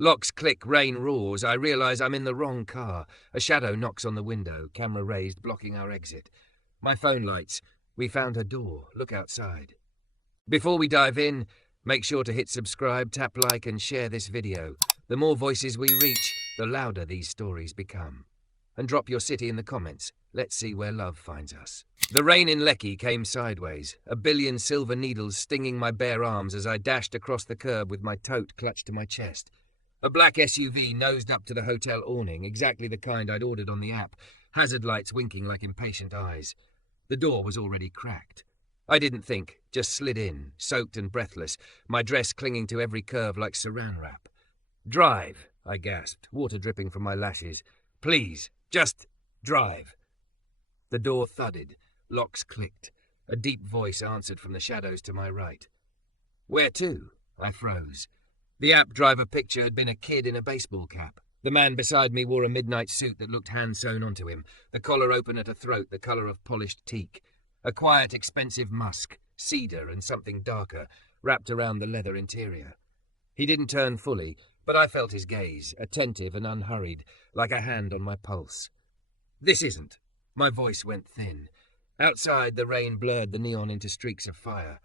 Locks click, rain roars. I realise I'm in the wrong car. A shadow knocks on the window, camera raised, blocking our exit. My phone lights. We found her door. Look outside. Before we dive in, make sure to hit subscribe, tap like and share this video. The more voices we reach, the louder these stories become. And drop your city in the comments. Let's see where love finds us. The rain in Lecky came sideways, a billion silver needles stinging my bare arms as I dashed across the curb with my tote clutched to my chest. A black SUV nosed up to the hotel awning, exactly the kind I'd ordered on the app, hazard lights winking like impatient eyes. The door was already cracked. I didn't think, just slid in, soaked and breathless, my dress clinging to every curve like saran wrap. "Drive," I gasped, water dripping from my lashes. "Please, just drive." The door thudded, locks clicked. A deep voice answered from the shadows to my right. "Where to?" I froze. The app driver picture had been a kid in a baseball cap. The man beside me wore a midnight suit that looked hand-sewn onto him, the collar open at a throat the colour of polished teak. A quiet, expensive musk, cedar and something darker, wrapped around the leather interior. He didn't turn fully, but I felt his gaze, attentive and unhurried, like a hand on my pulse. "This isn't." My voice went thin. Outside, the rain blurred the neon into streaks of fire.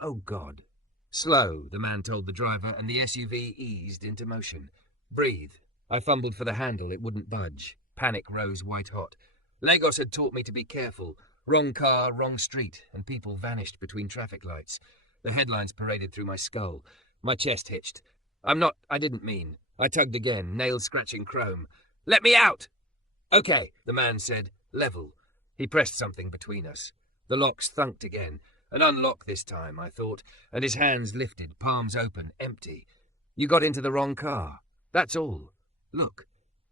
Oh God. "Slow," the man told the driver, and the SUV eased into motion. "Breathe." I fumbled for the handle, it wouldn't budge. Panic rose white-hot. Lagos had taught me to be careful. Wrong car, wrong street, and people vanished between traffic lights. The headlines paraded through my skull. My chest hitched. I didn't mean. I tugged again, nails scratching chrome. "Let me out!" "Okay," the man said, level. He pressed something between us. The locks thunked again. An unlock this time, I thought, and his hands lifted, palms open, empty. "You got into the wrong car. That's all. Look."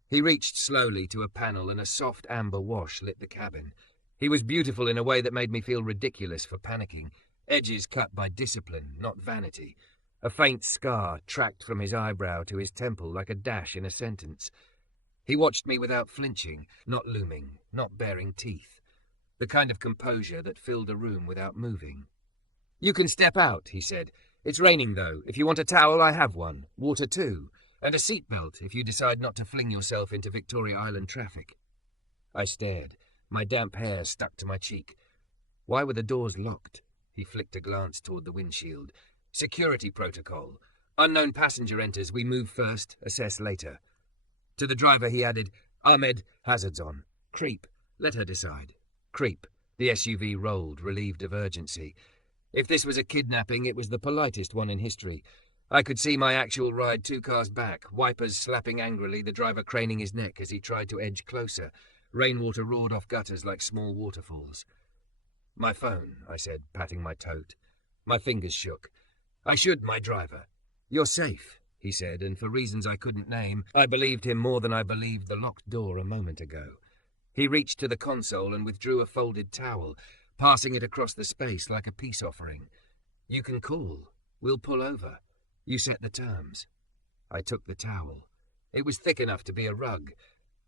He reached slowly to a panel and a soft amber wash lit the cabin. He was beautiful in a way that made me feel ridiculous for panicking. Edges cut by discipline, not vanity. A faint scar tracked from his eyebrow to his temple like a dash in a sentence. He watched me without flinching, not looming, not baring teeth. The kind of composure that filled a room without moving. "You can step out," he said. "It's raining, though. If you want a towel, I have one. Water, too. And a seatbelt if you decide not to fling yourself into Victoria Island traffic." I stared. My damp hair stuck to my cheek. Why were the doors locked? He flicked a glance toward the windshield. "Security protocol. Unknown passenger enters. We move first, assess later." To the driver he added, "Ahmed, hazards on. Creep. Let her decide." Creep. The SUV rolled, relieved of urgency. If this was a kidnapping, it was the politest one in history. I could see my actual ride 2 cars back, wipers slapping angrily, the driver craning his neck as he tried to edge closer. Rainwater roared off gutters like small waterfalls. "My phone," I said, patting my tote. My fingers shook. "I should, my driver." "You're safe," he said, and for reasons I couldn't name, I believed him more than I believed the locked door a moment ago. He reached to the console and withdrew a folded towel, passing it across the space like a peace offering. "You can call. We'll pull over. You set the terms." I took the towel. It was thick enough to be a rug.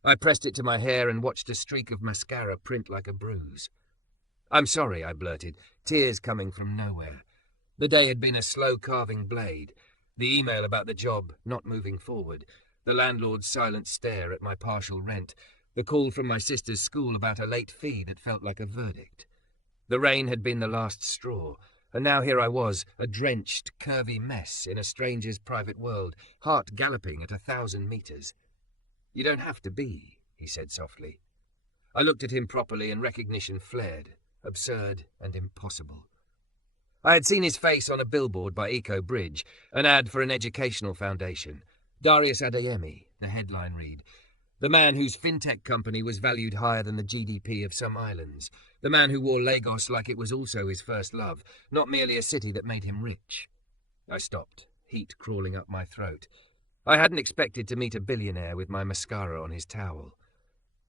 I pressed it to my hair and watched a streak of mascara print like a bruise. "I'm sorry," I blurted, tears coming from nowhere. The day had been a slow carving blade. The email about the job not moving forward. The landlord's silent stare at my partial rent. The call from my sister's school about a late fee that felt like a verdict. The rain had been the last straw, and now here I was, a drenched, curvy mess in a stranger's private world, heart galloping at 1,000 meters. "You don't have to be," he said softly. I looked at him properly and recognition flared, absurd and impossible. I had seen his face on a billboard by Eco Bridge, an ad for an educational foundation. Darius Adeyemi, the headline read. The man whose fintech company was valued higher than the GDP of some islands. The man who wore Lagos like it was also his first love, not merely a city that made him rich. I stopped, heat crawling up my throat. I hadn't expected to meet a billionaire with my mascara on his towel.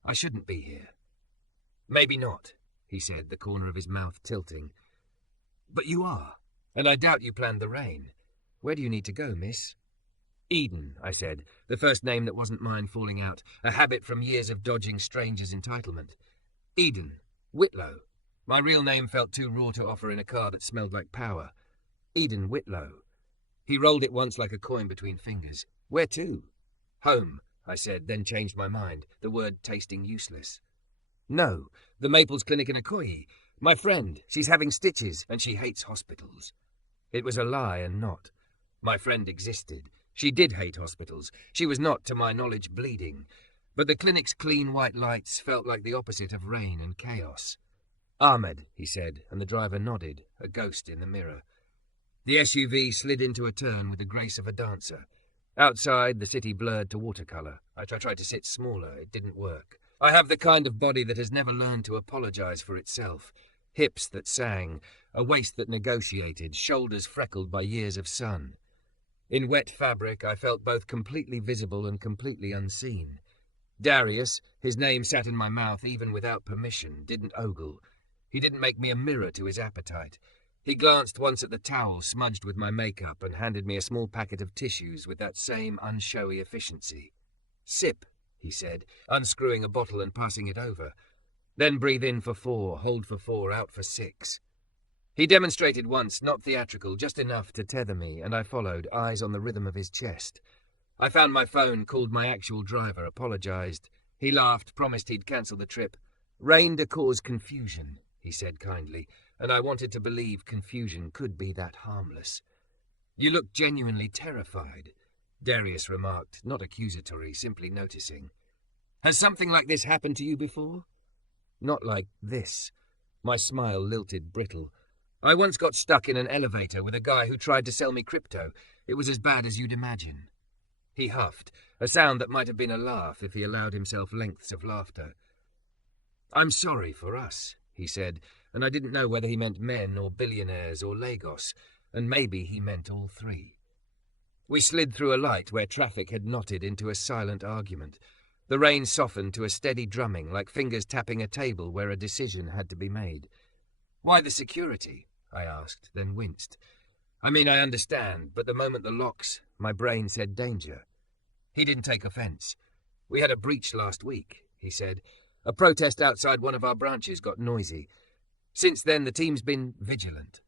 I shouldn't be here. "Maybe not," he said, the corner of his mouth tilting. "But you are, and I doubt you planned the rain. Where do you need to go, miss?" "Eden," I said, the first name that wasn't mine falling out, a habit from years of dodging strangers' entitlement. "Eden. Whitlow." My real name felt too raw to offer in a car that smelled like power. "Eden Whitlow." He rolled it once like a coin between fingers. Where to? Home, I said, then changed my mind, the word tasting useless. No, the Maples Clinic in Okoye. My friend, she's having stitches, and she hates hospitals. It was a lie and not. My friend existed. She did hate hospitals. She was not, to my knowledge, bleeding. But the clinic's clean white lights felt like the opposite of rain and chaos. Ahmed, he said, and the driver nodded, a ghost in the mirror. The SUV slid into a turn with the grace of a dancer. Outside, the city blurred to watercolour. I tried to sit smaller. It didn't work. I have the kind of body that has never learned to apologise for itself. Hips that sang, a waist that negotiated, shoulders freckled by years of sun. In wet fabric, I felt both completely visible and completely unseen. Darius, his name sat in my mouth even without permission, didn't ogle. He didn't make me a mirror to his appetite. He glanced once at the towel smudged with my makeup and handed me a small packet of tissues with that same unshowy efficiency. Sip, he said, unscrewing a bottle and passing it over. Then breathe in for 4, hold for 4, out for 6. He demonstrated once, not theatrical, just enough to tether me, and I followed, eyes on the rhythm of his chest. I found my phone, called my actual driver, apologised. He laughed, promised he'd cancel the trip. Rain to cause confusion, he said kindly, and I wanted to believe confusion could be that harmless. You look genuinely terrified, Darius remarked, not accusatory, simply noticing. Has something like this happened to you before? Not like this. My smile lilted, brittle. I once got stuck in an elevator with a guy who tried to sell me crypto. It was as bad as you'd imagine. He huffed, a sound that might have been a laugh if he allowed himself lengths of laughter. I'm sorry for us, he said, and I didn't know whether he meant men or billionaires or Lagos, and maybe he meant all three. We slid through a light where traffic had knotted into a silent argument. The rain softened to a steady drumming, like fingers tapping a table where a decision had to be made. Why the security? I asked, then winced. I mean, I understand, but the moment the locks, my brain said danger. He didn't take offence. We had a breach last week, he said. A protest outside one of our branches got noisy. Since then, the team's been vigilant.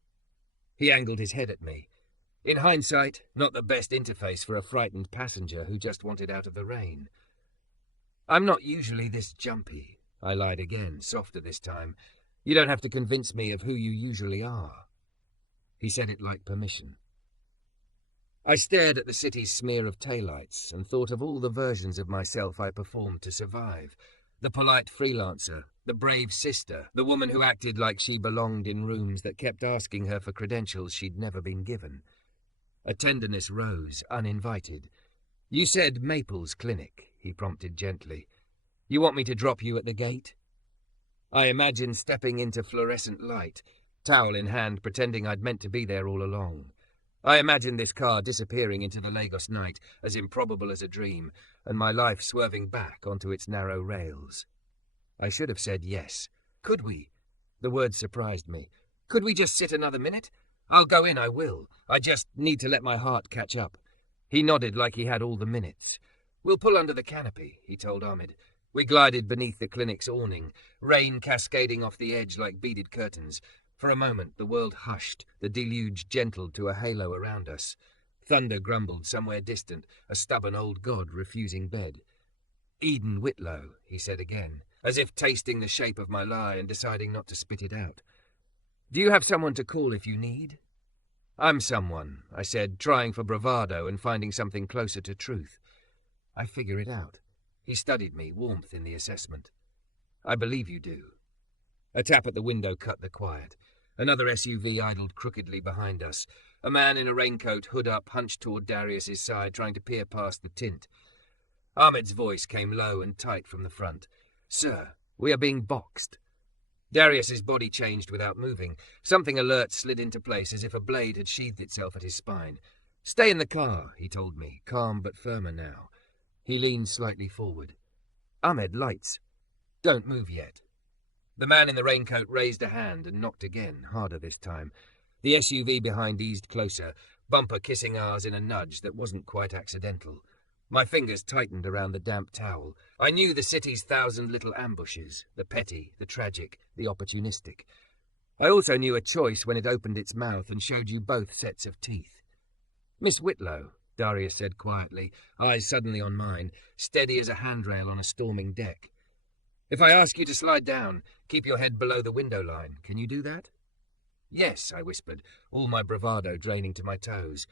He angled his head at me. In hindsight, not the best interface for a frightened passenger who just wanted out of the rain. I'm not usually this jumpy, I lied again, softer this time. You don't have to convince me of who you usually are. He said it like permission. I stared at the city's smear of taillights and thought of all the versions of myself I performed to survive. The polite freelancer, the brave sister, the woman who acted like she belonged in rooms that kept asking her for credentials she'd never been given. A tenderness rose, uninvited. You said Maples Clinic, he prompted gently. You want me to drop you at the gate? I imagined stepping into fluorescent light, towel in hand, pretending I'd meant to be there all along. I imagined this car disappearing into the Lagos night, as improbable as a dream, and my life swerving back onto its narrow rails. I should have said yes. Could we? The word surprised me. Could we just sit another minute? I'll go in, I will. I just need to let my heart catch up. He nodded like he had all the minutes. We'll pull under the canopy, he told Ahmed. We glided beneath the clinic's awning, rain cascading off the edge like beaded curtains. For a moment, the world hushed, the deluge gentled to a halo around us. Thunder grumbled somewhere distant, a stubborn old god refusing bed. Eden Whitlow, he said again, as if tasting the shape of my lie and deciding not to spit it out. Do you have someone to call if you need? I'm someone, I said, trying for bravado and finding something closer to truth. I figure it out. He studied me, warmth in the assessment. I believe you do. A tap at the window cut the quiet. Another SUV idled crookedly behind us. A man in a raincoat, hood up, hunched toward Darius's side, trying to peer past the tint. Ahmed's voice came low and tight from the front. Sir, we are being boxed. Darius's body changed without moving. Something alert slid into place as if a blade had sheathed itself at his spine. Stay in the car, he told me, calm but firmer now. He leaned slightly forward. Ahmed, lights. Don't move yet. The man in the raincoat raised a hand and knocked again, harder this time. The SUV behind eased closer, bumper kissing ours in a nudge that wasn't quite accidental. My fingers tightened around the damp towel. I knew the city's 1,000 little ambushes, the petty, the tragic, the opportunistic. I also knew a choice when it opened its mouth and showed you both sets of teeth. Miss Whitlow, Darius said quietly, eyes suddenly on mine, steady as a handrail on a storming deck. If I ask you to slide down, keep your head below the window line, can you do that? Yes, I whispered, all my bravado draining to my toes.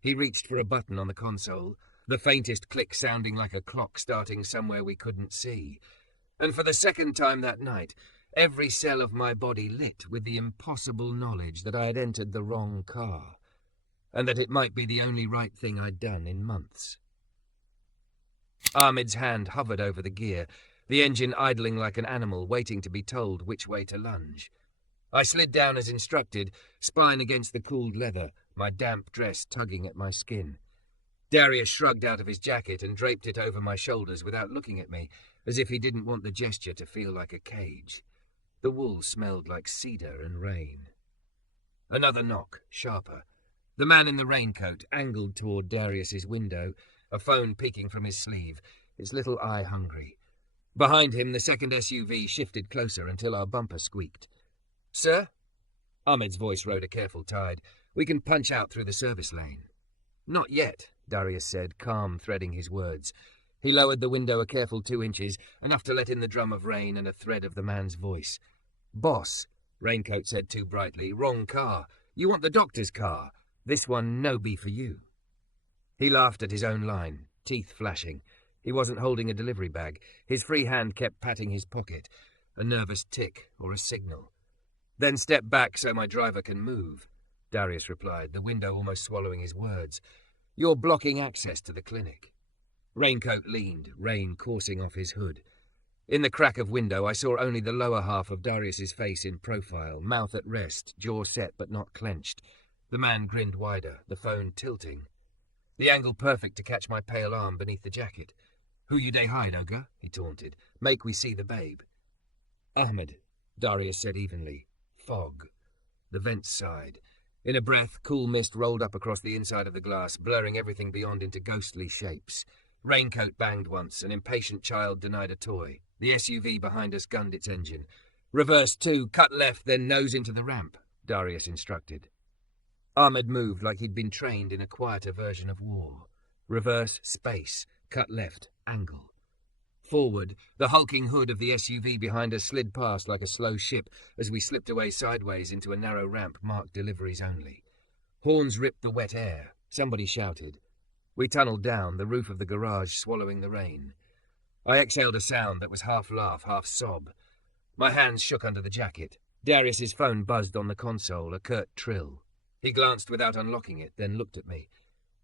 He reached for a button on the console, the faintest click sounding like a clock starting somewhere we couldn't see. And for the second time that night, every cell of my body lit with the impossible knowledge that I had entered the wrong car, and that it might be the only right thing I'd done in months. Ahmed's hand hovered over the gear, the engine idling like an animal waiting to be told which way to lunge. I slid down as instructed, spine against the cooled leather, my damp dress tugging at my skin. Darius shrugged out of his jacket and draped it over my shoulders without looking at me, as if he didn't want the gesture to feel like a cage. The wool smelled like cedar and rain. Another knock, sharper. The man in the raincoat angled toward Darius's window, a phone peeking from his sleeve, its little eye hungry. Behind him, the second SUV shifted closer until our bumper squeaked. Sir? Ahmed's voice rode a careful tide. We can punch out through the service lane. Not yet, Darius said, calm, threading his words. He lowered the window a careful 2 inches, enough to let in the drum of rain and a thread of the man's voice. Boss, Raincoat said too brightly, wrong car. You want the doctor's car. This one no be for you. He laughed at his own line, teeth flashing. He wasn't holding a delivery bag. His free hand kept patting his pocket, a nervous tick or a signal. Then step back so my driver can move, Darius replied, the window almost swallowing his words. You're blocking access to the clinic. Raincoat leaned, rain coursing off his hood. In the crack of window, I saw only the lower half of Darius's face in profile, mouth at rest, jaw set but not clenched. The man grinned wider, the phone tilting. The angle perfect to catch my pale arm beneath the jacket. Who you dey hide, Ogre? He taunted. Make we see the babe. Ahmed, Darius said evenly. Fog. The vents sighed. In a breath, cool mist rolled up across the inside of the glass, blurring everything beyond into ghostly shapes. Raincoat banged once, an impatient child denied a toy. The SUV behind us gunned its engine. Reverse 2, cut left, then nose into the ramp, Darius instructed. Ahmed moved like he'd been trained in a quieter version of war. Reverse, space, cut left, angle. Forward, the hulking hood of the SUV behind us slid past like a slow ship as we slipped away sideways into a narrow ramp marked deliveries only. Horns ripped the wet air. Somebody shouted. We tunneled down, the roof of the garage swallowing the rain. I exhaled a sound that was half laugh, half sob. My hands shook under the jacket. Darius's phone buzzed on the console, a curt trill. He glanced without unlocking it, then looked at me.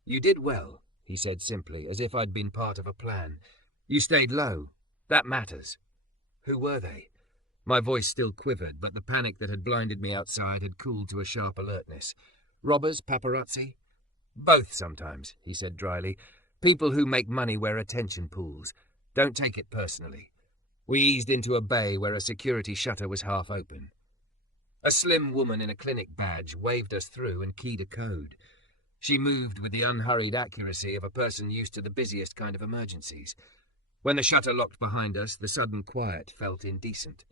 You did well, he said simply, as if I'd been part of a plan. You stayed low. That matters. Who were they? My voice still quivered, but the panic that had blinded me outside had cooled to a sharp alertness. Robbers, paparazzi? Both sometimes, he said dryly. People who make money where attention pools. Don't take it personally. We eased into a bay where a security shutter was half open. A slim woman in a clinic badge waved us through and keyed a code. She moved with the unhurried accuracy of a person used to the busiest kind of emergencies. When the shutter locked behind us, the sudden quiet felt indecent.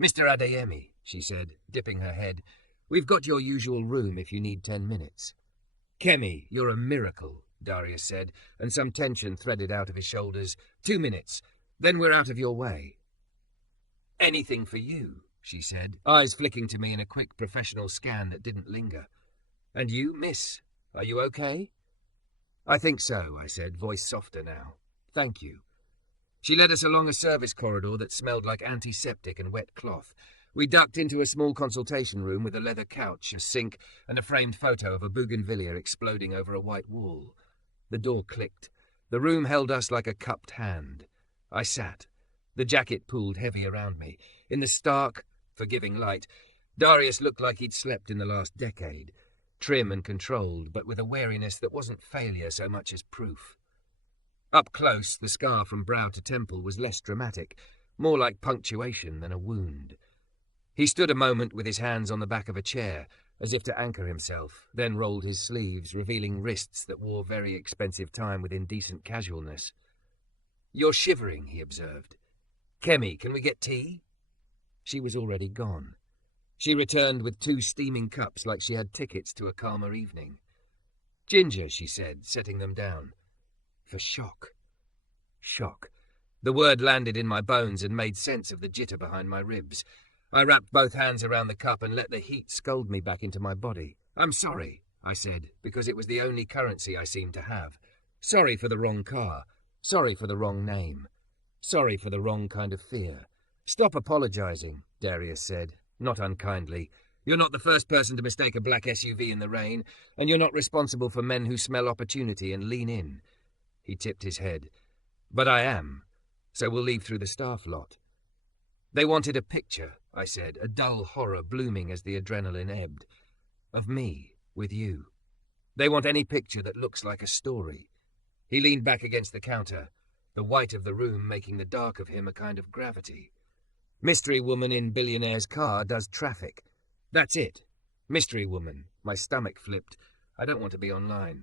Mr. Adeyemi, she said, dipping her head, we've got your usual room if you need 10 minutes. Kemi, you're a miracle, Darius said, and some tension threaded out of his shoulders. 2 minutes, then we're out of your way. Anything for you, she said, eyes flicking to me in a quick professional scan that didn't linger. And you, miss, are you okay? I think so, I said, voice softer now. Thank you. She led us along a service corridor that smelled like antiseptic and wet cloth. We ducked into a small consultation room with a leather couch, a sink, and a framed photo of a bougainvillea exploding over a white wall. The door clicked. The room held us like a cupped hand. I sat. The jacket pulled heavy around me. In the stark, forgiving light, Darius looked like he'd slept in the last decade. Trim and controlled, but with a wariness that wasn't failure so much as proof. Up close, the scar from brow to temple was less dramatic, more like punctuation than a wound. He stood a moment with his hands on the back of a chair, as if to anchor himself, then rolled his sleeves, revealing wrists that wore very expensive time with indecent casualness. You're shivering, he observed. Kemi, can we get tea? She was already gone. She returned with 2 steaming cups like she had tickets to a calmer evening. Ginger, she said, setting them down. For shock. Shock. The word landed in my bones and made sense of the jitter behind my ribs. I wrapped both hands around the cup and let the heat scald me back into my body. I'm sorry, I said, because it was the only currency I seemed to have. Sorry for the wrong car. Sorry for the wrong name. Sorry for the wrong kind of fear. Stop apologizing, Darius said, not unkindly. You're not the first person to mistake a black SUV in the rain, and you're not responsible for men who smell opportunity and lean in. He tipped his head. But I am, so we'll leave through the staff lot. They wanted a picture, I said, a dull horror blooming as the adrenaline ebbed. Of me, with you. They want any picture that looks like a story. He leaned back against the counter, the white of the room making the dark of him a kind of gravity. Mystery woman in Billionaire'S car does traffic. That's it. Mystery woman. My stomach flipped. I don't want to be online.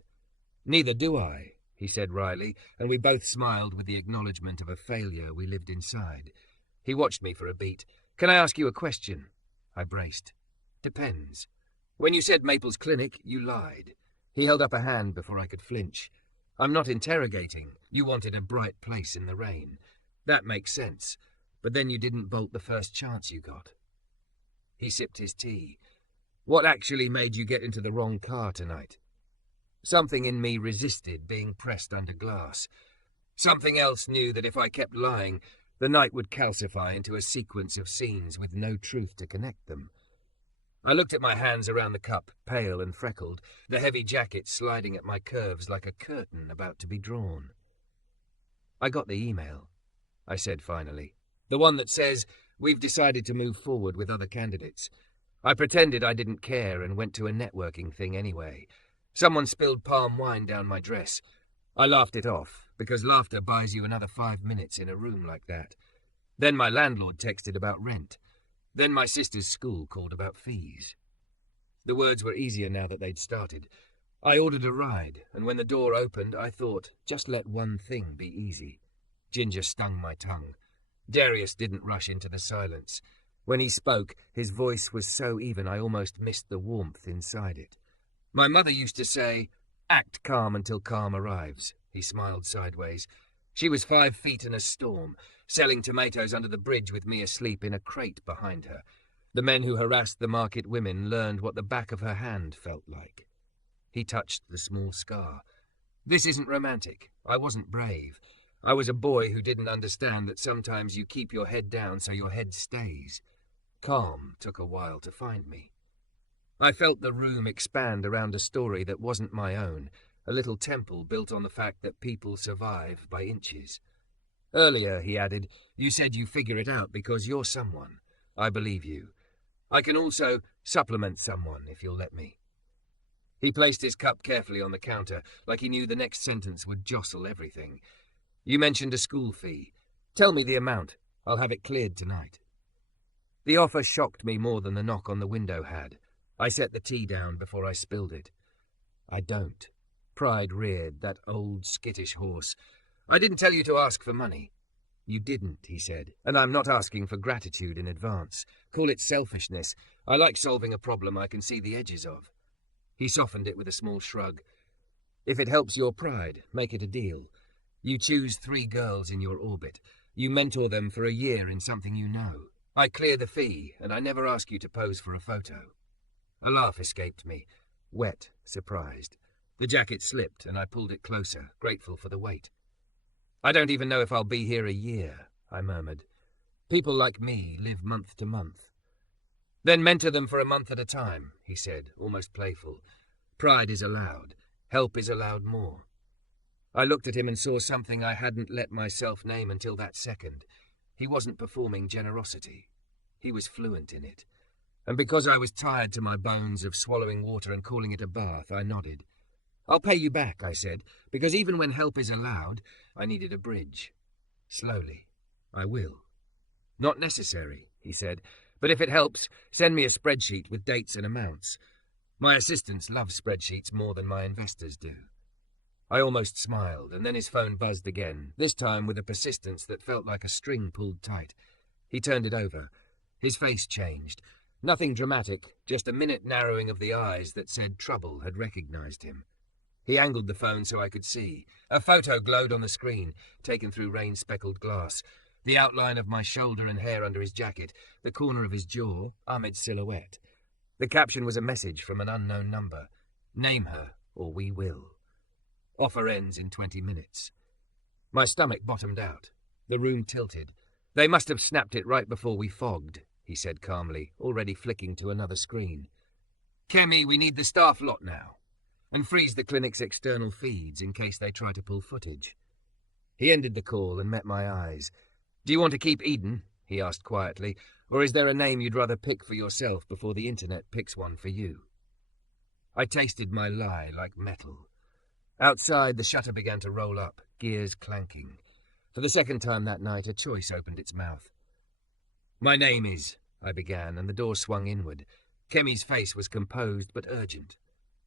Neither do I, he said wryly, and we both smiled with the acknowledgement of a failure we lived inside. He watched me for a beat. Can I ask you a question? I braced. Depends. When you said Maple's Clinic, you lied. He held up a hand before I could flinch. I'm not interrogating. You wanted a bright place in the rain. That makes sense. But then you didn't bolt the first chance you got. He sipped his tea. What actually made you get into the wrong car tonight? Something in me resisted being pressed under glass. Something else knew that if I kept lying, the night would calcify into a sequence of scenes with no truth to connect them. I looked at my hands around the cup, pale and freckled, the heavy jacket sliding at my curves like a curtain about to be drawn. I got the email, I said finally. The one that says, we've decided to move forward with other candidates. I pretended I didn't care and went to a networking thing anyway. Someone spilled palm wine down my dress. I laughed it off, because laughter buys you another 5 minutes in a room like that. Then my landlord texted about rent. Then my sister's school called about fees. The words were easier now that they'd started. I ordered a ride, and when the door opened, I thought, just let one thing be easy. Ginger stung my tongue. Darius didn't rush into the silence. When he spoke, his voice was so even I almost missed the warmth inside it. My mother used to say, act calm until calm arrives. He smiled sideways. She was 5 feet in a storm, selling tomatoes under the bridge with me asleep in a crate behind her. The men who harassed the market women learned what the back of her hand felt like. He touched the small scar. This isn't romantic. I wasn't brave. I was a boy who didn't understand that sometimes you keep your head down so your head stays. Calm took a while to find me. I felt the room expand around a story that wasn't my own, a little temple built on the fact that people survive by inches. Earlier, he added, you said you figure it out because you're someone. I believe you. I can also supplement someone if you'll let me. He placed his cup carefully on the counter, like he knew the next sentence would jostle everything. You mentioned a school fee. Tell me the amount. I'll have it cleared tonight. The offer shocked me more than the knock on the window had. I set the tea down before I spilled it. I don't. Pride reared, that old skittish horse. I didn't tell you to ask for money. You didn't, he said, and I'm not asking for gratitude in advance. Call it selfishness. I like solving a problem I can see the edges of. He softened it with a small shrug. If it helps your pride, make it a deal. You choose 3 girls in your orbit. You mentor them for a year in something you know. I clear the fee, and I never ask you to pose for a photo. A laugh escaped me, wet, surprised. The jacket slipped, and I pulled it closer, grateful for the weight. I don't even know if I'll be here a year, I murmured. People like me live month to month. Then mentor them for a month at a time, he said, almost playful. Pride is allowed. Help is allowed more. I looked at him and saw something I hadn't let myself name until that second. He wasn't performing generosity. He was fluent in it. And because I was tired to my bones of swallowing water and calling it a bath, I nodded. I'll pay you back, I said, because even when help is allowed, I needed a bridge. Slowly. I will. Not necessary, he said, but if it helps, send me a spreadsheet with dates and amounts. My assistants love spreadsheets more than my investors do. I almost smiled, and then his phone buzzed again, this time with a persistence that felt like a string pulled tight. He turned it over. His face changed. Nothing dramatic, just a minute narrowing of the eyes that said trouble had recognized him. He angled the phone so I could see. A photo glowed on the screen, taken through rain-speckled glass. The outline of my shoulder and hair under his jacket, the corner of his jaw, Ahmed's silhouette. The caption was a message from an unknown number. Name her, or we will. Offer ends in 20 minutes. My stomach bottomed out. The room tilted. They must have snapped it right before we fogged, he said calmly, already flicking to another screen. Kemi, we need the staff lot now. And freeze the clinic's external feeds in case they try to pull footage. He ended the call and met my eyes. Do you want to keep Eden? He asked quietly. Or is there a name you'd rather pick for yourself before the internet picks one for you? I tasted my lie like metal. Outside, the shutter began to roll up, gears clanking. For the second time that night, a choice opened its mouth. My name is, I began, and the door swung inward. Kemi's face was composed but urgent.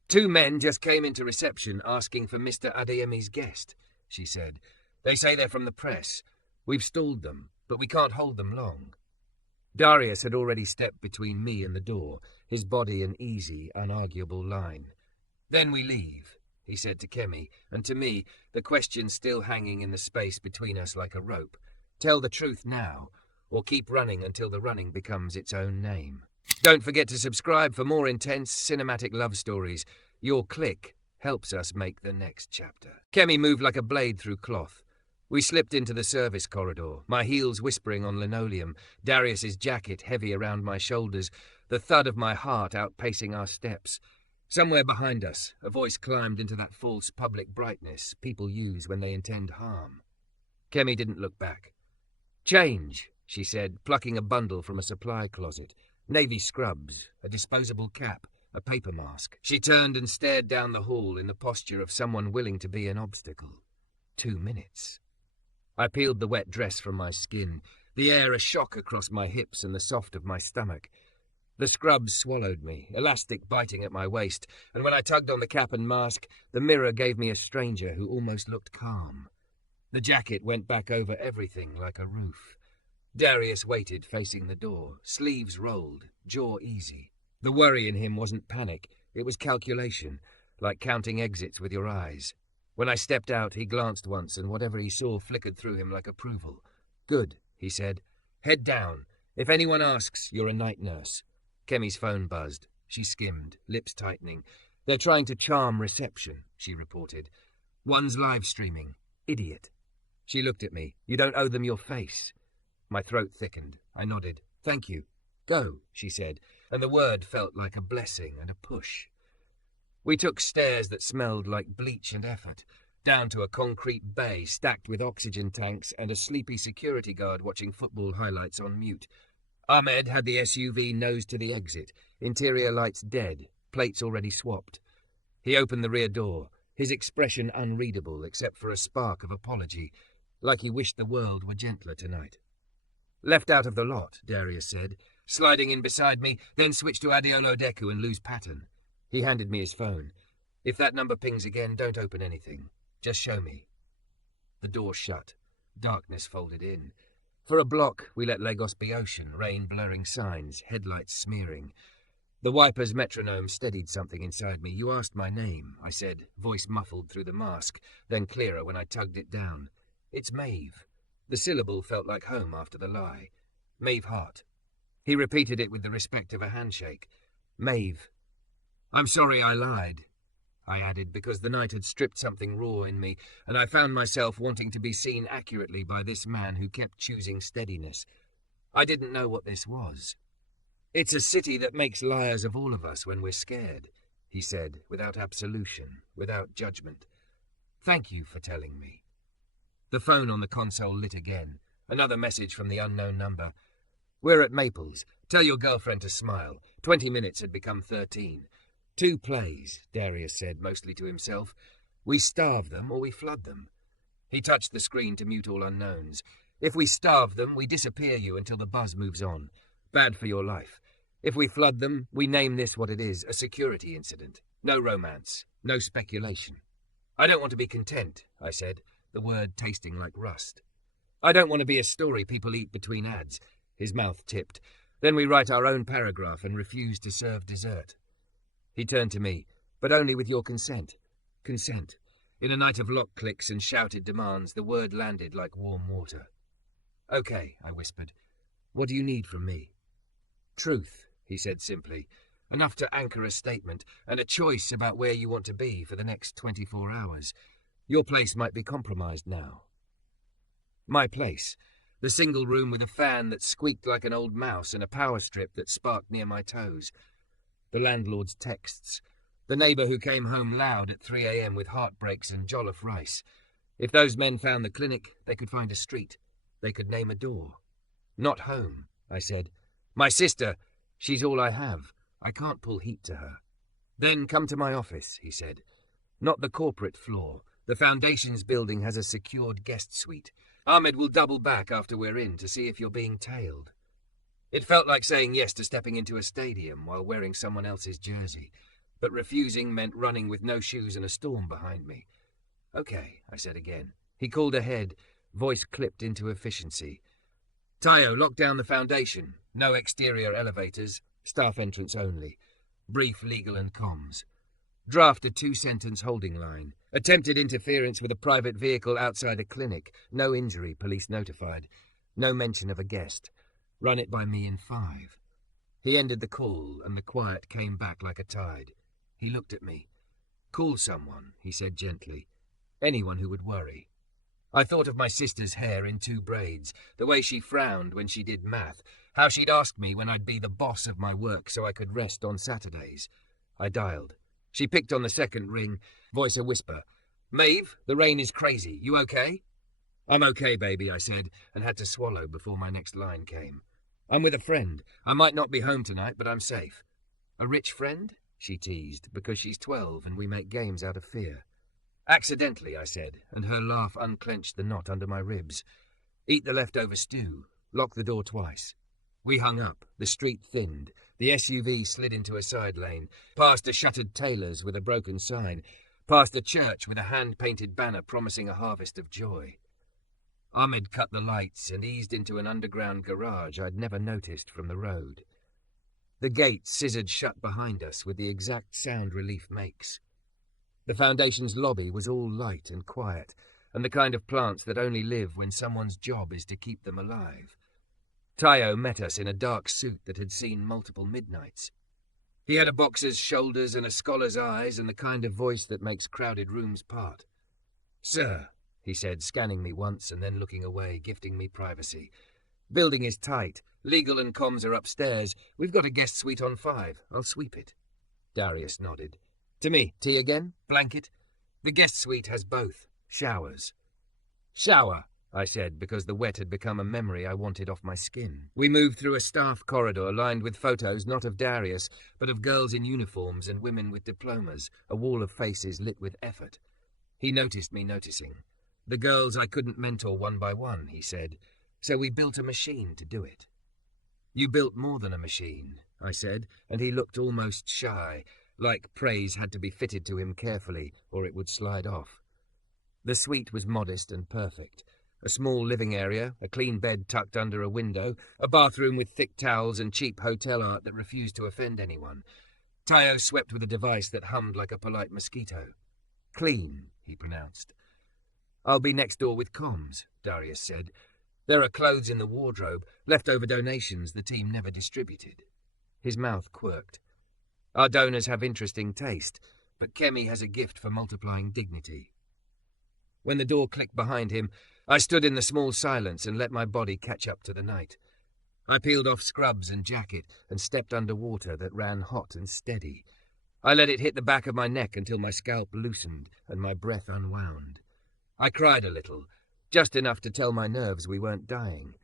2 men just came into reception asking for Mr. Adeyemi's guest, she said. They say they're from the press. We've stalled them, but we can't hold them long. Darius had already stepped between me and the door, his body an easy, unarguable line. Then we leave, he said to Kemi, and to me, the question still hanging in the space between us like a rope. Tell the truth now, or keep running until the running becomes its own name. Don't forget to subscribe for more intense cinematic love stories. Your click helps us make the next chapter. Kemi moved like a blade through cloth. We slipped into the service corridor, my heels whispering on linoleum, Darius's jacket heavy around my shoulders, the thud of my heart outpacing our steps. Somewhere behind us, a voice climbed into that false public brightness people use when they intend harm. Kemi didn't look back. Change, she said, plucking a bundle from a supply closet. Navy scrubs, a disposable cap, a paper mask. She turned and stared down the hall in the posture of someone willing to be an obstacle. 2 minutes. I peeled the wet dress from my skin, the air a shock across my hips and the soft of my stomach. The scrubs swallowed me, elastic biting at my waist, and when I tugged on the cap and mask, the mirror gave me a stranger who almost looked calm. The jacket went back over everything like a roof. Darius waited facing the door, sleeves rolled, jaw easy. The worry in him wasn't panic, it was calculation, like counting exits with your eyes. When I stepped out, he glanced once, and whatever he saw flickered through him like approval. Good, he said. Head down. If anyone asks, you're a night nurse. Kemi's phone buzzed. She skimmed, lips tightening. They're trying to charm reception, she reported. One's live streaming. Idiot. She looked at me. You don't owe them your face. My throat thickened. I nodded. Thank you. Go, she said, and the word felt like a blessing and a push. We took stairs that smelled like bleach and effort, down to a concrete bay stacked with oxygen tanks and a sleepy security guard watching football highlights on mute. Ahmed had the SUV nosed to the exit, interior lights dead, plates already swapped. He opened the rear door, his expression unreadable except for a spark of apology, like he wished the world were gentler tonight. Left out of the lot, Darius said, sliding in beside me, then switch to Adeolo Deku and lose pattern. He handed me his phone. If that number pings again, don't open anything. Just show me. The door shut. Darkness folded in. For a block, we let Lagos be ocean, rain blurring signs, headlights smearing. The wiper's metronome steadied something inside me. You asked my name, I said, voice muffled through the mask, then clearer when I tugged it down. It's Maeve. The syllable felt like home after the lie. Maeve Hart. He repeated it with the respect of a handshake. Maeve. I'm sorry I lied, I added, because the night had stripped something raw in me, and I found myself wanting to be seen accurately by this man who kept choosing steadiness. I didn't know what this was. It's a city that makes liars of all of us when we're scared, he said, without absolution, without judgment. Thank you for telling me. The phone on the console lit again. Another message from the unknown number. We're at Maples. Tell your girlfriend to smile. 20 minutes had become 13. 2 plays, Darius said, mostly to himself. We starve them or we flood them. He touched the screen to mute all unknowns. If we starve them, we disappear you until the buzz moves on. Bad for your life. If we flood them, we name this what it is, a security incident. No romance, no speculation. I don't want to be content, I said, the word tasting like rust. I don't want to be a story people eat between ads. His mouth tipped. Then we write our own paragraph and refuse to serve dessert. He turned to me, but only with your consent. Consent. In a night of lock clicks and shouted demands, the word landed like warm water. "Okay," I whispered. "What do you need from me?" "Truth," he said simply. "Enough to anchor a statement, and a choice about where you want to be for the next 24 hours. Your place might be compromised now." My place. The single room with a fan that squeaked like an old mouse and a power strip that sparked near my toes. The landlord's texts. The neighbour who came home loud at 3 a.m. with heartbreaks and jollof rice. If those men found the clinic, they could find a street. They could name a door. "Not home," I said. "My sister, she's all I have. I can't pull heat to her." "Then come to my office," he said. "Not the corporate floor. The Foundation's building has a secured guest suite. Ahmed will double back after we're in to see if you're being tailed." It felt like saying yes to stepping into a stadium while wearing someone else's jersey, but refusing meant running with no shoes and a storm behind me. "Okay," I said again. He called ahead, voice clipped into efficiency. "Tayo, lock down the Foundation. No exterior elevators. Staff entrance only. Brief legal and comms. Draft a 2-sentence holding line. Attempted interference with a private vehicle outside a clinic. No injury, police notified. No mention of a guest. Run it by me in 5. He ended the call, and the quiet came back like a tide. He looked at me. "Call someone," he said gently. "Anyone who would worry." I thought of my sister's hair in 2 braids, the way she frowned when she did math, how she'd ask me when I'd be the boss of my work so I could rest on Saturdays. I dialed. She picked on the second ring, voice a whisper. "Maeve, the rain is crazy. You okay?" "I'm okay, baby," I said, and had to swallow before my next line came. "I'm with a friend. I might not be home tonight, but I'm safe." "A rich friend?" she teased, because she's 12 and we make games out of fear. "Accidentally," I said, and her laugh unclenched the knot under my ribs. "Eat the leftover stew. Lock the door twice." We hung up. The street thinned. The SUV slid into a side lane, past a shuttered tailor's with a broken sign, past a church with a hand-painted banner promising a harvest of joy. Ahmed cut the lights and eased into an underground garage I'd never noticed from the road. The gate scissored shut behind us with the exact sound relief makes. The Foundation's lobby was all light and quiet, and the kind of plants that only live when someone's job is to keep them alive. Tayo met us in a dark suit that had seen multiple midnights. He had a boxer's shoulders and a scholar's eyes and the kind of voice that makes crowded rooms part. "Sir," he said, scanning me once and then looking away, gifting me privacy. "Building is tight. Legal and comms are upstairs. We've got a guest suite on 5. I'll sweep it." Darius nodded. "To me. Tea again? Blanket?" "The guest suite has both. Showers." "Shower," I said, because the wet had become a memory I wanted off my skin. We moved through a staff corridor lined with photos not of Darius, but of girls in uniforms and women with diplomas, a wall of faces lit with effort. He noticed me noticing. "The girls I couldn't mentor one by one," he said, "so we built a machine to do it." "You built more than a machine," I said, and he looked almost shy, like praise had to be fitted to him carefully, or it would slide off. The suite was modest and perfect. A small living area, a clean bed tucked under a window, a bathroom with thick towels and cheap hotel art that refused to offend anyone. Tayo swept with a device that hummed like a polite mosquito. "Clean," he pronounced. "I'll be next door with comms," Darius said. "There are clothes in the wardrobe, leftover donations the team never distributed." His mouth quirked. "Our donors have interesting taste, but Kemi has a gift for multiplying dignity." When the door clicked behind him, I stood in the small silence and let my body catch up to the night. I peeled off scrubs and jacket and stepped under water that ran hot and steady. I let it hit the back of my neck until my scalp loosened and my breath unwound. I cried a little, just enough to tell my nerves we weren't dying.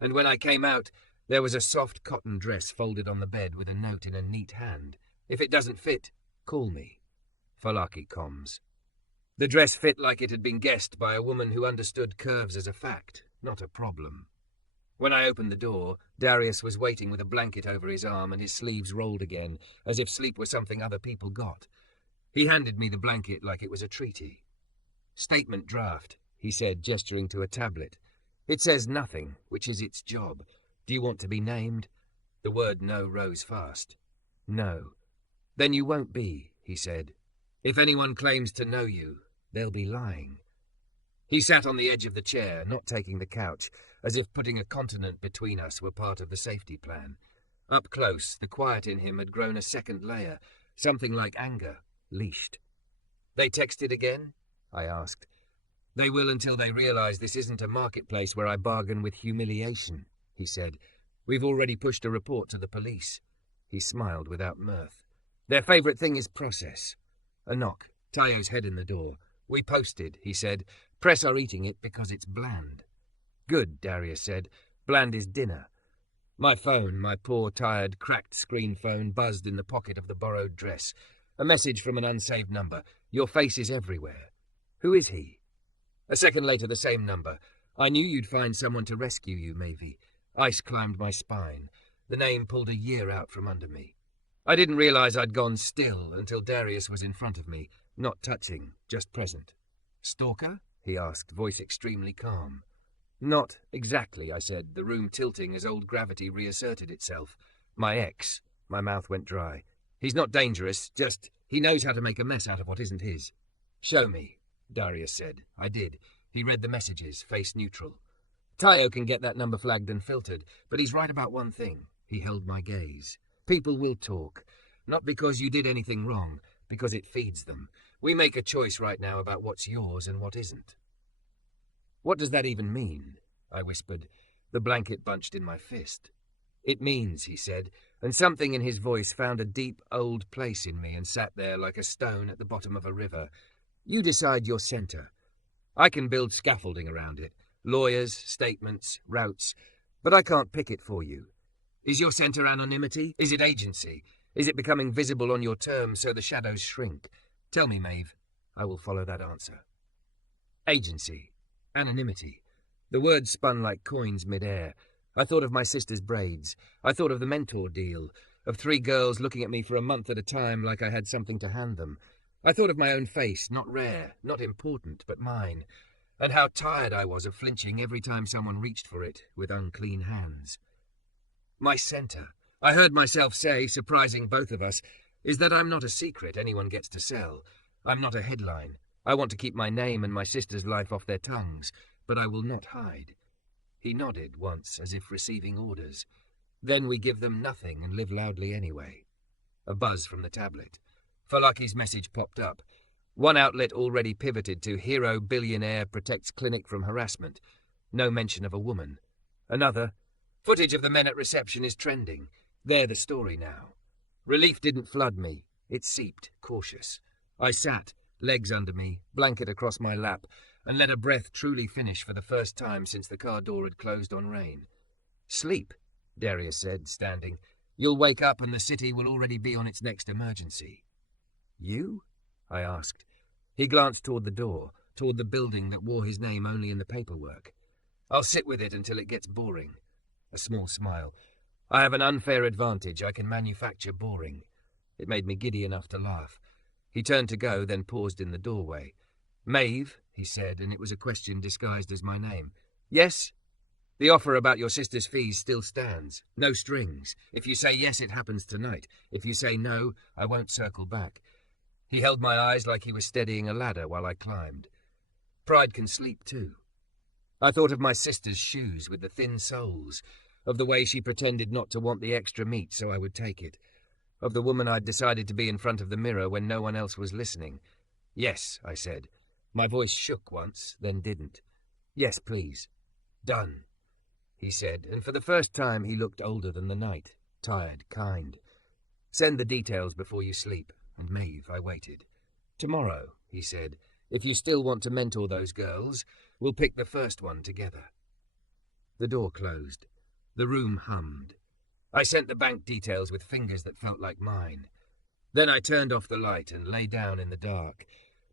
And when I came out, there was a soft cotton dress folded on the bed with a note in a neat hand. "If it doesn't fit, call me. Falaki comms." The dress fit like it had been guessed by a woman who understood curves as a fact, not a problem. When I opened the door, Darius was waiting with a blanket over his arm and his sleeves rolled again, as if sleep was something other people got. He handed me the blanket like it was a treaty. "Statement draft," he said, gesturing to a tablet. "It says nothing, which is its job. Do you want to be named?" The word no rose fast. "No." "Then you won't be," he said. If anyone claims to know you, they'll be lying. He sat on the edge of the chair, not taking the couch, as if putting a continent between us were part of the safety plan. Up close, the quiet in him had grown a second layer, something like anger, leashed. They texted again? I asked. They will until they realize this isn't a marketplace where I bargain with humiliation, he said. We've already pushed a report to the police. He smiled without mirth. Their favourite thing is process. A knock, Tayo's head in the door. We posted, he said. Press are eating it because it's bland. Good, Darius said. Bland is dinner. My phone, my poor, tired, cracked screen phone, buzzed in the pocket of the borrowed dress. A message from an unsaved number. Your face is everywhere. Who is he? A second later, the same number. I knew you'd find someone to rescue you, Maeve. Ice climbed my spine. The name pulled a year out from under me. I didn't realize I'd gone still until Darius was in front of me, not touching, just present. Stalker? He asked, voice extremely calm. Not exactly, I said, the room tilting as old gravity reasserted itself. My ex. My mouth went dry. He's not dangerous, just he knows how to make a mess out of what isn't his. Show me, Darius said. I did. He read the messages, face neutral. Tayo can get that number flagged and filtered, but he's right about one thing. He held my gaze. People will talk. Not because you did anything wrong, because it feeds them. We make a choice right now about what's yours and what isn't. What does that even mean? I whispered. The blanket bunched in my fist. It means, he said, and something in his voice found a deep, old place in me and sat there like a stone at the bottom of a river. You decide your center. I can build scaffolding around it. Lawyers, statements, routes. But I can't pick it for you. Is your center anonymity? Is it agency? Is it becoming visible on your terms so the shadows shrink? Tell me, Maeve. I will follow that answer. Agency. Anonymity. The words spun like coins mid-air. I thought of my sister's braids. I thought of the mentor deal, of 3 girls looking at me for a month at a time like I had something to hand them. I thought of my own face, not rare, not important, but mine, and how tired I was of flinching every time someone reached for it with unclean hands. My center, I heard myself say, surprising both of us, is that I'm not a secret anyone gets to sell. I'm not a headline. I want to keep my name and my sister's life off their tongues, but I will not hide. He nodded once, as if receiving orders. Then we give them nothing and live loudly anyway. A buzz from the tablet. Falaki's message popped up. One outlet already pivoted to Hero Billionaire protects clinic from harassment. No mention of a woman. Another. Footage of the men at reception is trending. They're the story now. Relief didn't flood me. It seeped, cautious. I sat, legs under me, blanket across my lap, and let a breath truly finish for the first time since the car door had closed on rain. Sleep, Darius said, standing. You'll wake up and the city will already be on its next emergency. You? I asked. He glanced toward the door, toward the building that wore his name only in the paperwork. I'll sit with it until it gets boring. A small smile. I have an unfair advantage. I can manufacture boring. It made me giddy enough to laugh. He turned to go, then paused in the doorway. Maeve, he said, and it was a question disguised as my name. Yes? The offer about your sister's fees still stands. No strings. If you say yes, it happens tonight. If you say no, I won't circle back. He held my eyes like he was steadying a ladder while I climbed. Pride can sleep, too. I thought of my sister's shoes with the thin soles, of the way she pretended not to want the extra meat so I would take it, of the woman I'd decided to be in front of the mirror when no one else was listening. Yes, I said. My voice shook once, then didn't. Yes, please. Done, he said, and for the first time he looked older than the night, tired, kind. Send the details before you sleep, and Maeve, I waited. Tomorrow, he said, if you still want to mentor those girls, we'll pick the first one together. The door closed. The room hummed. I sent the bank details with fingers that felt like mine. Then I turned off the light and lay down in the dark,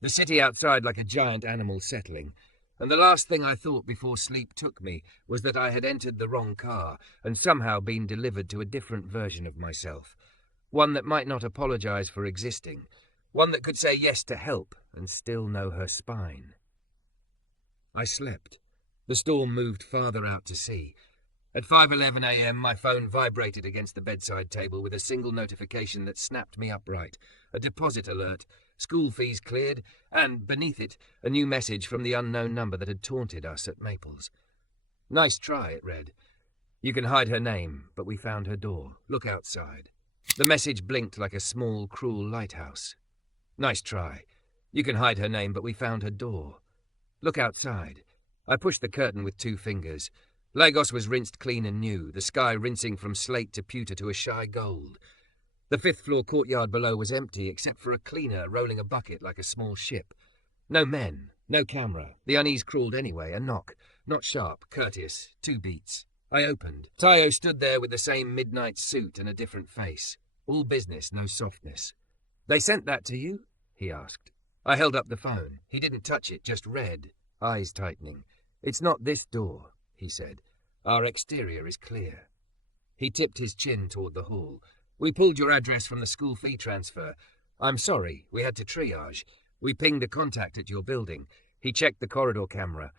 the city outside like a giant animal settling, and the last thing I thought before sleep took me was that I had entered the wrong car and somehow been delivered to a different version of myself, one that might not apologize for existing, one that could say yes to help and still know her spine. I slept. The storm moved farther out to sea. At 5:11 a.m. my phone vibrated against the bedside table with a single notification that snapped me upright, a deposit alert, school fees cleared, and beneath it, a new message from the unknown number that had taunted us at Maples. Nice try, it read. You can hide her name, but we found her door. Look outside. The message blinked like a small, cruel lighthouse. Nice try. You can hide her name, but we found her door. Look outside. I pushed the curtain with 2 fingers. Lagos was rinsed clean and new, the sky rinsing from slate to pewter to a shy gold. The 5th-floor courtyard below was empty, except for a cleaner rolling a bucket like a small ship. No men, no camera. The unease crawled anyway, a knock. Not sharp, courteous, 2 beats. I opened. Tayo stood there with the same midnight suit and a different face. All business, no softness. They sent that to you? He asked. I held up the phone. He didn't touch it, just read, eyes tightening. It's not this door, he said. Our exterior is clear. He tipped his chin toward the hall. We pulled your address from the school fee transfer. I'm sorry, we had to triage. We pinged a contact at your building. He checked the corridor camera.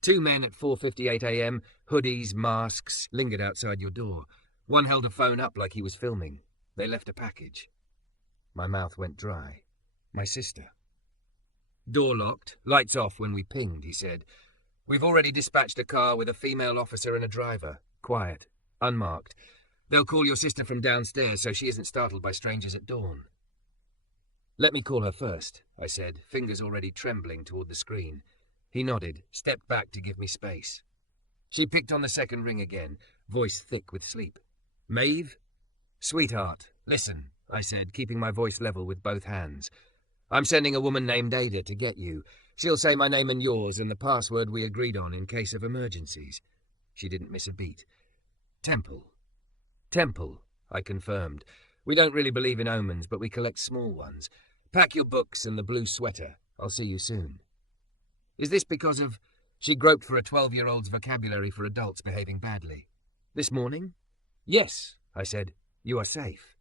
2 men at 4:58 a.m., hoodies, masks, lingered outside your door. One held a phone up like he was filming. They left a package. My mouth went dry. My sister. Door locked, lights off when we pinged, he said. We've already dispatched a car with a female officer and a driver. Quiet, unmarked. They'll call your sister from downstairs so she isn't startled by strangers at dawn. Let me call her first, I said, fingers already trembling toward the screen. He nodded, stepped back to give me space. She picked on the second ring again, voice thick with sleep. Maeve? Sweetheart, listen, I said, keeping my voice level with both hands. I'm sending a woman named Ada to get you. She'll say my name and yours and the password we agreed on in case of emergencies. She didn't miss a beat. Temple, I confirmed. We don't really believe in omens, but we collect small ones. Pack your books and the blue sweater. I'll see you soon. Is this because of... She groped for a 12-year-old's vocabulary for adults behaving badly. This morning? Yes, I said. You are safe.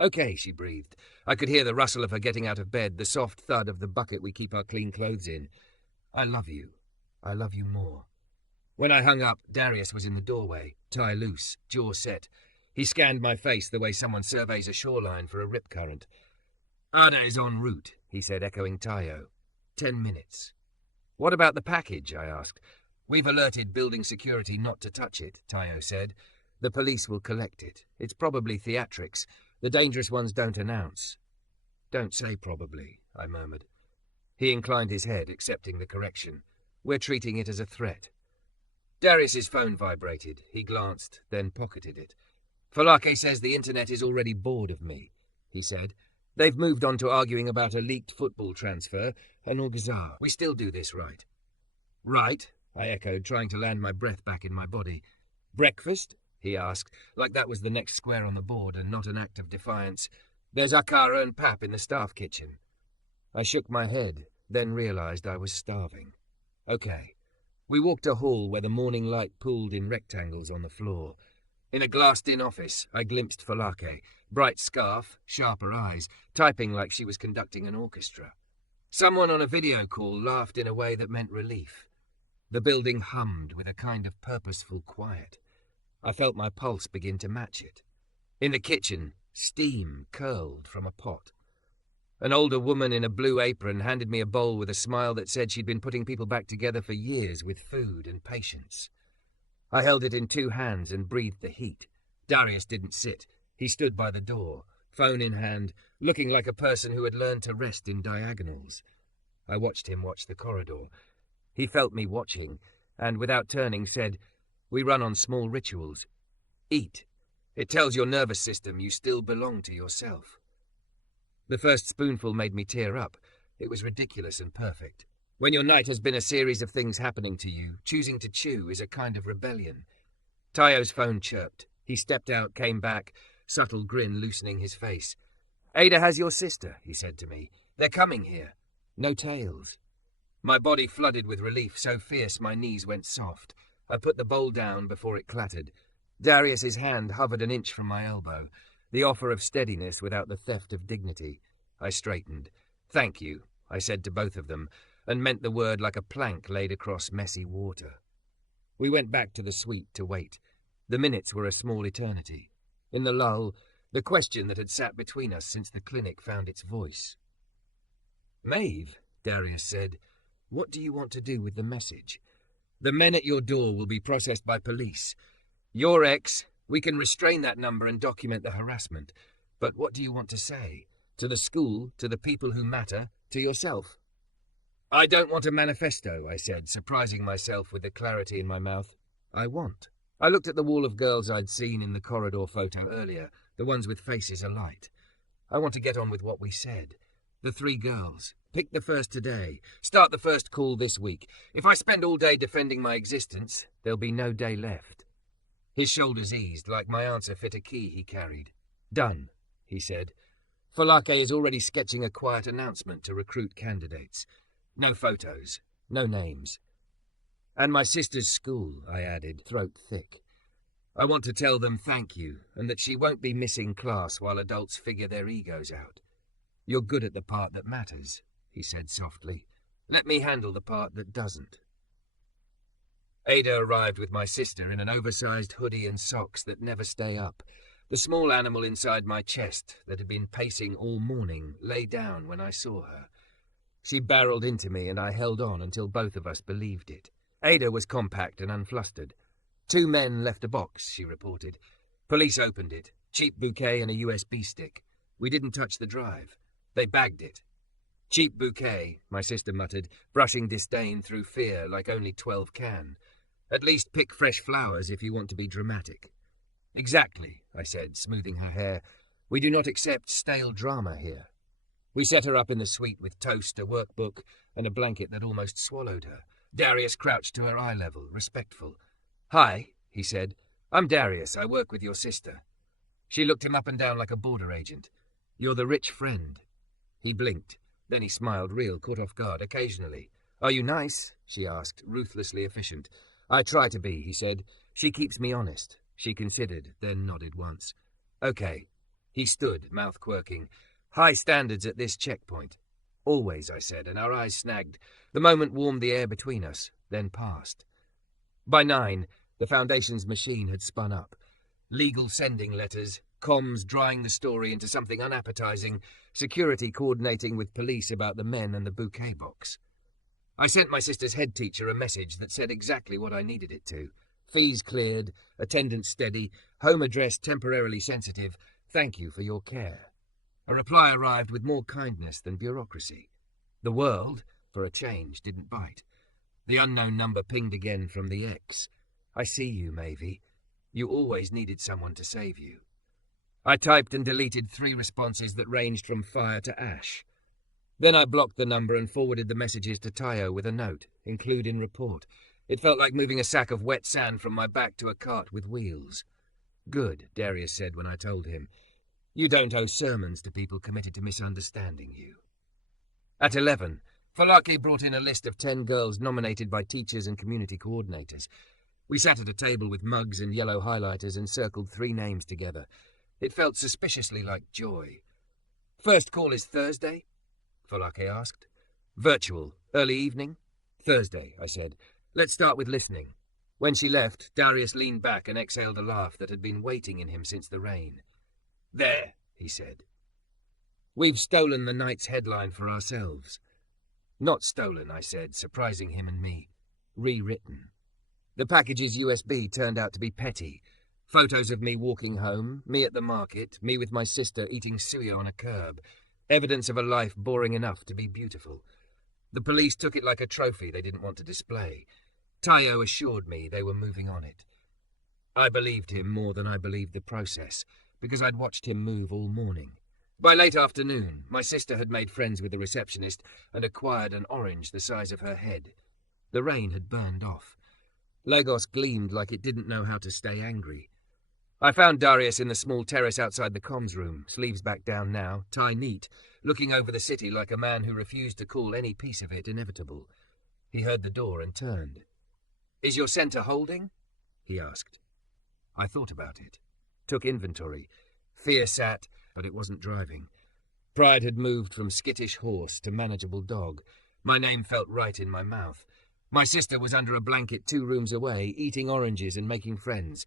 Okay, she breathed. I could hear the rustle of her getting out of bed, the soft thud of the bucket we keep our clean clothes in. I love you. I love you more. When I hung up, Darius was in the doorway, tie loose, jaw set. He scanned my face the way someone surveys a shoreline for a rip current. Ada is en route, he said, echoing Tayo. 10 minutes. What about the package, I asked. We've alerted building security not to touch it, Tayo said. The police will collect it. It's probably theatrics. The dangerous ones don't announce. Don't say probably, I murmured. He inclined his head, accepting the correction. We're treating it as a threat. Darius's phone vibrated. He glanced, then pocketed it. Falake says the internet is already bored of me, he said. They've moved on to arguing about a leaked football transfer, an Ogazar. We still do this right. Right, I echoed, trying to land my breath back in my body. Breakfast? He asked, like that was the next square on the board and not an act of defiance. There's Akara and Pap in the staff kitchen. I shook my head, then realized I was starving. Okay. We walked a hall where the morning light pooled in rectangles on the floor. In a glassed-in office, I glimpsed Falake, bright scarf, sharper eyes, typing like she was conducting an orchestra. Someone on a video call laughed in a way that meant relief. The building hummed with a kind of purposeful quiet. I felt my pulse begin to match it. In the kitchen, steam curled from a pot. An older woman in a blue apron handed me a bowl with a smile that said she'd been putting people back together for years with food and patience. I held it in 2 hands and breathed the heat. Darius didn't sit. He stood by the door, phone in hand, looking like a person who had learned to rest in diagonals. I watched him watch the corridor. He felt me watching, and without turning said, We run on small rituals. Eat. It tells your nervous system you still belong to yourself. The first spoonful made me tear up. It was ridiculous and perfect. When your night has been a series of things happening to you, choosing to chew is a kind of rebellion. Tayo's phone chirped. He stepped out, came back, subtle grin loosening his face. Ada has your sister, he said to me. They're coming here. No tails. My body flooded with relief, so fierce my knees went soft. I put the bowl down before it clattered. Darius's hand hovered an inch from my elbow, the offer of steadiness without the theft of dignity. I straightened. Thank you, I said to both of them, and meant the word like a plank laid across messy water. We went back to the suite to wait. The minutes were a small eternity. In the lull, the question that had sat between us since the clinic found its voice. Maeve, Darius said, what do you want to do with the message? The men at your door will be processed by police. Your ex, we can restrain that number and document the harassment. But what do you want to say? To the school, to the people who matter, to yourself? I don't want a manifesto, I said, surprising myself with the clarity in my mouth. I want. I looked at the wall of girls I'd seen in the corridor photo earlier, the ones with faces alight. I want to get on with what we said. The 3 girls. Pick the first today. Start the first call this week. If I spend all day defending my existence, there'll be no day left. His shoulders eased, like my answer fit a key he carried. Done, he said. Folake is already sketching a quiet announcement to recruit candidates. No photos, no names. And my sister's school, I added, throat thick. I want to tell them thank you, and that she won't be missing class while adults figure their egos out. You're good at the part that matters, he said softly. Let me handle the part that doesn't. Ada arrived with my sister in an oversized hoodie and socks that never stay up. The small animal inside my chest that had been pacing all morning lay down when I saw her. She barreled into me and I held on until both of us believed it. Ada was compact and unflustered. 2 men left a box, she reported. Police opened it. Cheap bouquet and a USB stick. We didn't touch the drive. They bagged it. Cheap bouquet, my sister muttered, brushing disdain through fear like only 12 can. At least pick fresh flowers if you want to be dramatic. Exactly, I said, smoothing her hair. We do not accept stale drama here. We set her up in the suite with toast, a workbook, and a blanket that almost swallowed her. Darius crouched to her eye level, respectful. Hi, he said. I'm Darius. I work with your sister. She looked him up and down like a border agent. You're the rich friend. He blinked. Then he smiled, real, caught off guard, occasionally. Are you nice? She asked, ruthlessly efficient. I try to be, he said. She keeps me honest. She considered, then nodded once. Okay. He stood, mouth quirking. High standards at this checkpoint. Always, I said, and our eyes snagged. The moment warmed the air between us, then passed. By 9, the Foundation's machine had spun up. Legal sending letters, comms drying the story into something unappetizing, security coordinating with police about the men and the bouquet box. I sent my sister's head teacher a message that said exactly what I needed it to. Fees cleared, attendance steady, home address temporarily sensitive. Thank you for your care. A reply arrived with more kindness than bureaucracy. The world, for a change, didn't bite. The unknown number pinged again from the ex. I see you, Maeve. You always needed someone to save you. I typed and deleted 3 responses that ranged from fire to ash. Then I blocked the number and forwarded the messages to Tayo with a note, include in report. It felt like moving a sack of wet sand from my back to a cart with wheels. Good, Darius said when I told him. You don't owe sermons to people committed to misunderstanding you. At 11, Folake brought in a list of 10 girls nominated by teachers and community coordinators. We sat at a table with mugs and yellow highlighters and circled 3 names together. It felt suspiciously like joy. First call is Thursday? Folake asked. Virtual. Early evening? Thursday, I said. Let's start with listening. When she left, Darius leaned back and exhaled a laugh that had been waiting in him since the rain. There, he said. We've stolen the night's headline for ourselves. Not stolen, I said, surprising him and me. Rewritten. The package's USB turned out to be petty. Photos of me walking home, me at the market, me with my sister eating suya on a curb. Evidence of a life boring enough to be beautiful. The police took it like a trophy they didn't want to display. Tayo assured me they were moving on it. I believed him more than I believed the process, because I'd watched him move all morning. By late afternoon, my sister had made friends with the receptionist and acquired an orange the size of her head. The rain had burned off. Lagos gleamed like it didn't know how to stay angry. I found Darius in the small terrace outside the comms room, sleeves back down now, tie neat, looking over the city like a man who refused to call any piece of it inevitable. He heard the door and turned. Is your centre holding? He asked. I thought about it. Took inventory. Fear sat, but it wasn't driving. Pride had moved from skittish horse to manageable dog. My name felt right in my mouth. My sister was under a blanket 2 rooms away, eating oranges and making friends.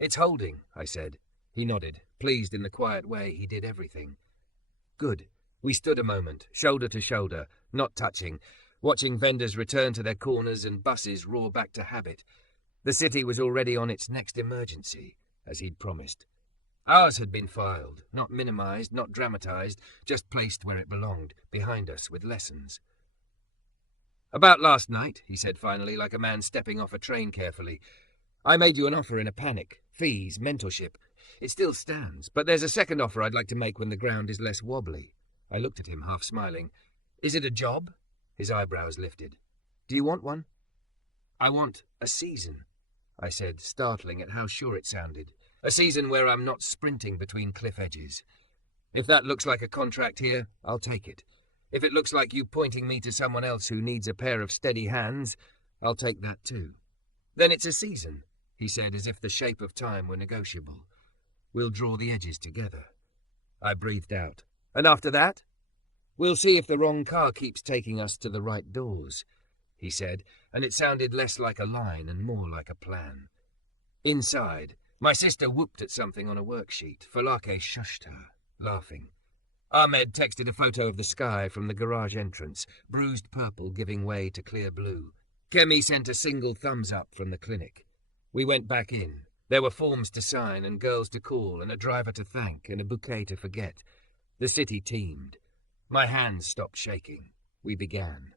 It's holding, I said. He nodded, pleased in the quiet way he did everything. Good. We stood a moment, shoulder to shoulder, not touching, watching vendors return to their corners and buses roar back to habit. The city was already on its next emergency, as he'd promised. Ours had been filed, not minimized, not dramatized, just placed where it belonged, behind us with lessons. "About last night," he said finally, like a man stepping off a train carefully. "I made you an offer in a panic. Fees, mentorship. It still stands, but there's a second offer I'd like to make when the ground is less wobbly." I looked at him, half smiling. "Is it a job?" His eyebrows lifted. "Do you want one?" "I want a season," I said, startling at how sure it sounded. "A season where I'm not sprinting between cliff edges. If that looks like a contract here, I'll take it. If it looks like you pointing me to someone else who needs a pair of steady hands, I'll take that too." "Then it's a season," he said, as if the shape of time were negotiable. "We'll draw the edges together." I breathed out. "And after that?" "We'll see if the wrong car keeps taking us to the right doors," he said, and it sounded less like a line and more like a plan. Inside, my sister whooped at something on a worksheet. Falake shushed her, laughing. Ahmed texted a photo of the sky from the garage entrance, bruised purple giving way to clear blue. Kemi sent a single thumbs up from the clinic. We went back in. There were forms to sign and girls to call and a driver to thank and a bouquet to forget. The city teemed. My hands stopped shaking. We began.